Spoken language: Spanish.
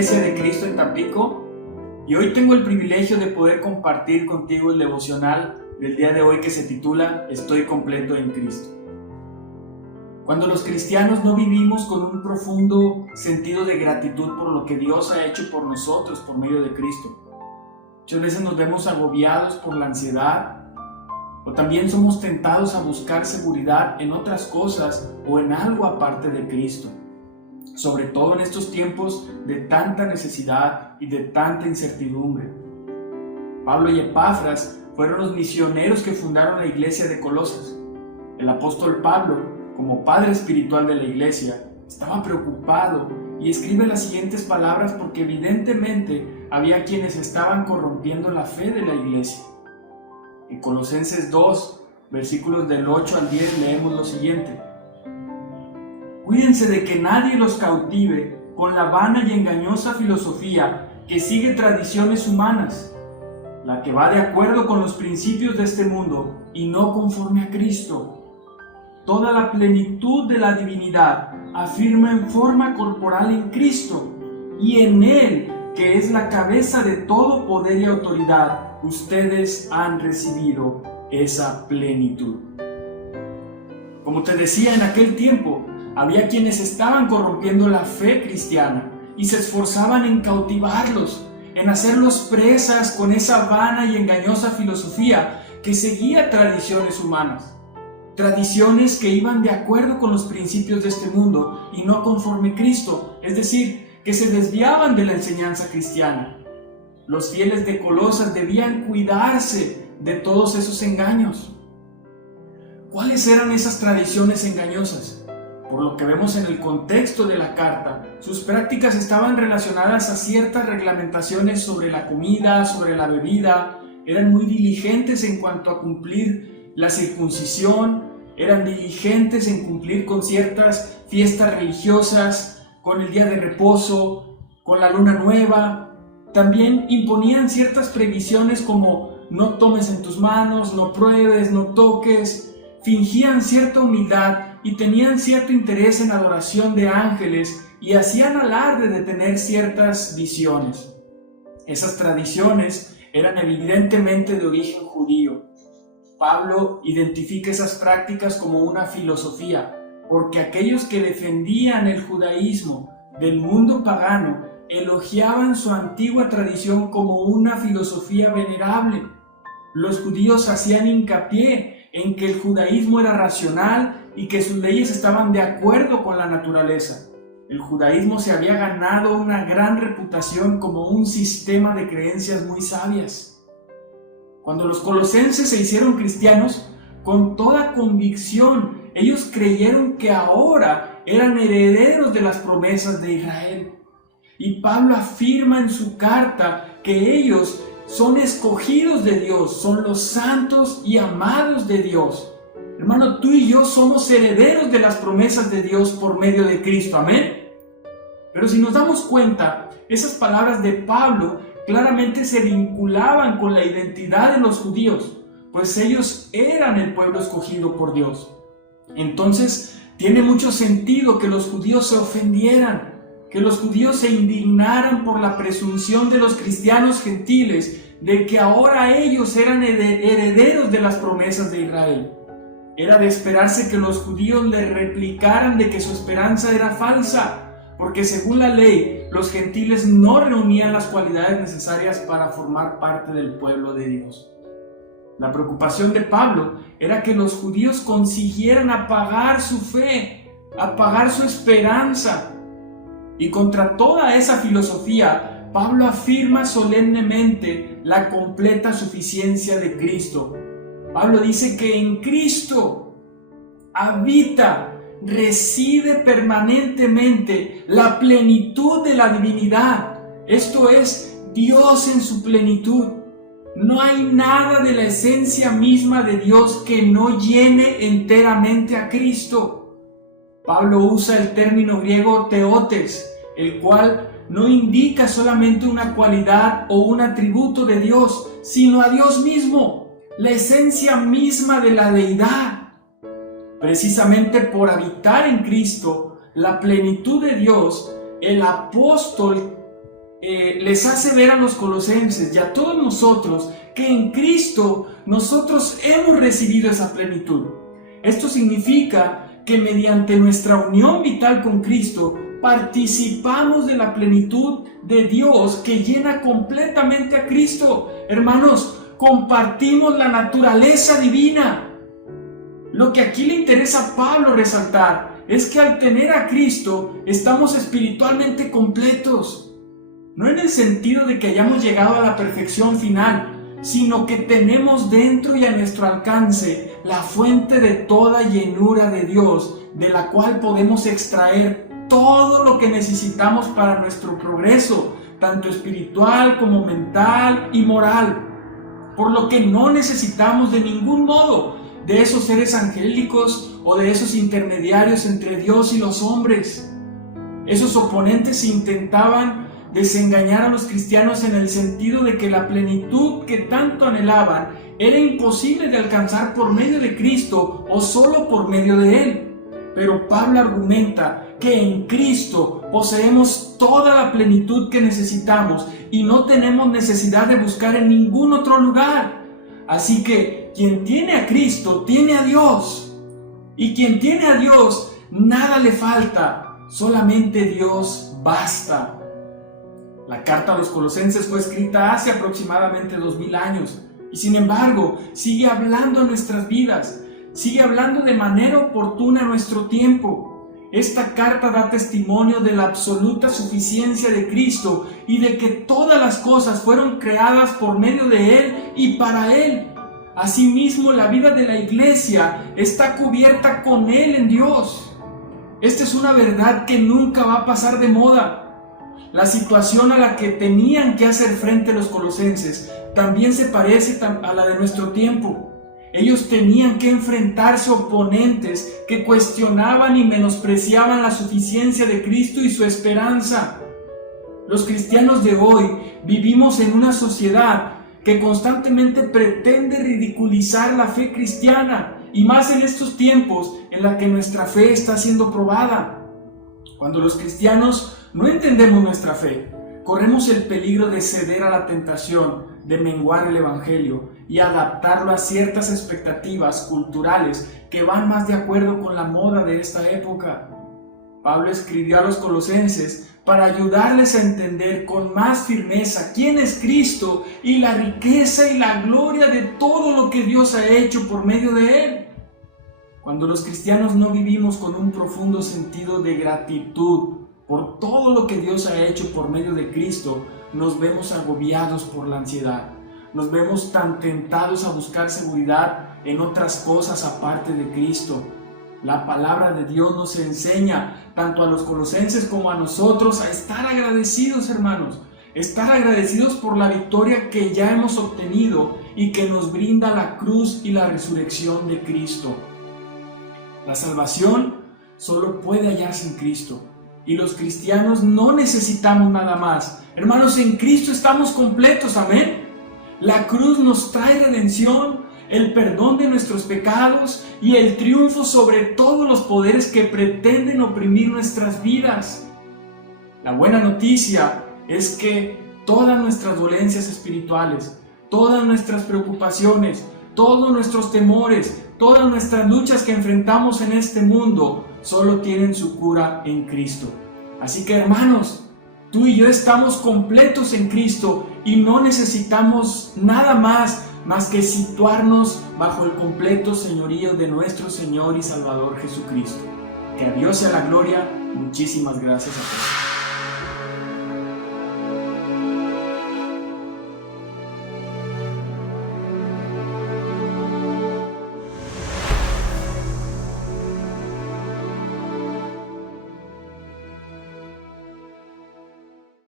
Iglesia de Cristo en Tampico y hoy tengo el privilegio de poder compartir contigo el devocional del día de hoy que se titula Estoy completo en Cristo. Cuando los cristianos no vivimos con un profundo sentido de gratitud por lo que Dios ha hecho por nosotros por medio de Cristo, muchas veces nos vemos agobiados por la ansiedad o también somos tentados a buscar seguridad en otras cosas o en algo aparte de Cristo. Sobre todo en estos tiempos de tanta necesidad y de tanta incertidumbre. Pablo y Epafras fueron los misioneros que fundaron la iglesia de Colosas. El apóstol Pablo, como padre espiritual de la iglesia, estaba preocupado y escribe las siguientes palabras porque evidentemente había quienes estaban corrompiendo la fe de la iglesia. En Colosenses 2, versículos del 8 al 10 leemos lo siguiente: Cuídense de que nadie los cautive con la vana y engañosa filosofía que sigue tradiciones humanas, la que va de acuerdo con los principios de este mundo y no conforme a Cristo. Toda la plenitud de la divinidad afirma en forma corporal en Cristo, y en Él, que es la cabeza de todo poder y autoridad, ustedes han recibido esa plenitud. Como te decía, en aquel tiempo, había quienes estaban corrompiendo la fe cristiana y se esforzaban en cautivarlos, en hacerlos presas con esa vana y engañosa filosofía que seguía tradiciones humanas, tradiciones que iban de acuerdo con los principios de este mundo y no conforme a Cristo, es decir, que se desviaban de la enseñanza cristiana. Los fieles de Colosas debían cuidarse de todos esos engaños. ¿Cuáles eran esas tradiciones engañosas? Por lo que vemos en el contexto de la carta, sus prácticas estaban relacionadas a ciertas reglamentaciones sobre la comida, sobre la bebida, eran muy diligentes en cuanto a cumplir la circuncisión, eran diligentes en cumplir con ciertas fiestas religiosas, con el día de reposo, con la luna nueva. También imponían ciertas previsiones como no tomes en tus manos, no pruebes, no toques, fingían cierta humildad y tenían cierto interés en adoración de ángeles y hacían alarde de tener ciertas visiones. Esas tradiciones eran evidentemente de origen judío. Pablo identifica esas prácticas como una filosofía, porque aquellos que defendían el judaísmo del mundo pagano elogiaban su antigua tradición como una filosofía venerable. Los judíos hacían hincapié en que el judaísmo era racional y que sus leyes estaban de acuerdo con la naturaleza. El judaísmo se había ganado una gran reputación como un sistema de creencias muy sabias. Cuando los colosenses se hicieron cristianos, con toda convicción, ellos creyeron que ahora eran herederos de las promesas de Israel. Y Pablo afirma en su carta que ellos son escogidos de Dios, son los santos y amados de Dios. Hermano, tú y yo somos herederos de las promesas de Dios por medio de Cristo, amén. Pero si nos damos cuenta, esas palabras de Pablo claramente se vinculaban con la identidad de los judíos, pues ellos eran el pueblo escogido por Dios. Entonces, tiene mucho sentido que los judíos se ofendieran, que los judíos se indignaran por la presunción de los cristianos gentiles de que ahora ellos eran herederos de las promesas de Israel. Era de esperarse que los judíos le replicaran de que su esperanza era falsa, porque según la ley, los gentiles no reunían las cualidades necesarias para formar parte del pueblo de Dios. La preocupación de Pablo era que los judíos consiguieran apagar su fe, apagar su esperanza. Y contra toda esa filosofía, Pablo afirma solemnemente la completa suficiencia de Cristo. Pablo dice que en Cristo habita, reside permanentemente la plenitud de la divinidad. Esto es Dios en su plenitud. No hay nada de la esencia misma de Dios que no llene enteramente a Cristo. Pablo usa el término griego teotes, el cual no indica solamente una cualidad o un atributo de Dios, sino a Dios mismo, la esencia misma de la deidad. Precisamente por habitar en Cristo, la plenitud de Dios, el apóstol les hace ver a los colosenses y a todos nosotros que en Cristo nosotros hemos recibido esa plenitud. Esto significa que mediante nuestra unión vital con Cristo participamos de la plenitud de Dios que llena completamente a Cristo. Hermanos, compartimos la naturaleza divina. Lo que aquí le interesa a Pablo resaltar es que al tener a Cristo estamos espiritualmente completos. No en el sentido de que hayamos llegado a la perfección final, sino que tenemos dentro y a nuestro alcance la fuente de toda llenura de Dios, de la cual podemos extraer todo lo que necesitamos para nuestro progreso, tanto espiritual como mental y moral. Por lo que no necesitamos de ningún modo de esos seres angélicos o de esos intermediarios entre Dios y los hombres. Esos oponentes intentaban desengañar a los cristianos en el sentido de que la plenitud que tanto anhelaban era imposible de alcanzar por medio de Cristo o solo por medio de Él. Pero Pablo argumenta que en Cristo poseemos toda la plenitud que necesitamos y no tenemos necesidad de buscar en ningún otro lugar. Así que quien tiene a Cristo tiene a Dios, y quien tiene a Dios nada le falta, solamente Dios basta. La carta a los Colosenses fue escrita hace aproximadamente 2000 años y sin embargo sigue hablando a nuestras vidas, sigue hablando de manera oportuna a nuestro tiempo. Esta carta da testimonio de la absoluta suficiencia de Cristo y de que todas las cosas fueron creadas por medio de Él y para Él. Asimismo, la vida de la iglesia está cubierta con Él en Dios. Esta es una verdad que nunca va a pasar de moda. La situación a la que tenían que hacer frente los colosenses también se parece a la de nuestro tiempo. Ellos tenían que enfrentarse a oponentes que cuestionaban y menospreciaban la suficiencia de Cristo y su esperanza. Los cristianos de hoy vivimos en una sociedad que constantemente pretende ridiculizar la fe cristiana, y más en estos tiempos en la que nuestra fe está siendo probada. Cuando los cristianos no entendemos nuestra fe, corremos el peligro de ceder a la tentación de menguar el Evangelio y adaptarlo a ciertas expectativas culturales que van más de acuerdo con la moda de esta época. Pablo escribió a los colosenses para ayudarles a entender con más firmeza quién es Cristo y la riqueza y la gloria de todo lo que Dios ha hecho por medio de Él. Cuando los cristianos no vivimos con un profundo sentido de gratitud por todo lo que Dios ha hecho por medio de Cristo, nos vemos agobiados por la ansiedad. Nos vemos tan tentados a buscar seguridad en otras cosas aparte de Cristo. La palabra de Dios nos enseña, tanto a los colosenses como a nosotros, a estar agradecidos, hermanos. Estar agradecidos por la victoria que ya hemos obtenido y que nos brinda la cruz y la resurrección de Cristo. La salvación solo puede hallarse en Cristo. Y los cristianos no necesitamos nada más. Hermanos, en Cristo estamos completos, amén. La cruz nos trae redención, el perdón de nuestros pecados y el triunfo sobre todos los poderes que pretenden oprimir nuestras vidas. La buena noticia es que todas nuestras dolencias espirituales, todas nuestras preocupaciones, todos nuestros temores, todas nuestras luchas que enfrentamos en este mundo solo tienen su cura en Cristo. Así que, hermanos, tú y yo estamos completos en Cristo y no necesitamos nada más que situarnos bajo el completo señorío de nuestro Señor y Salvador Jesucristo. Que a Dios sea la gloria. Muchísimas gracias a todos.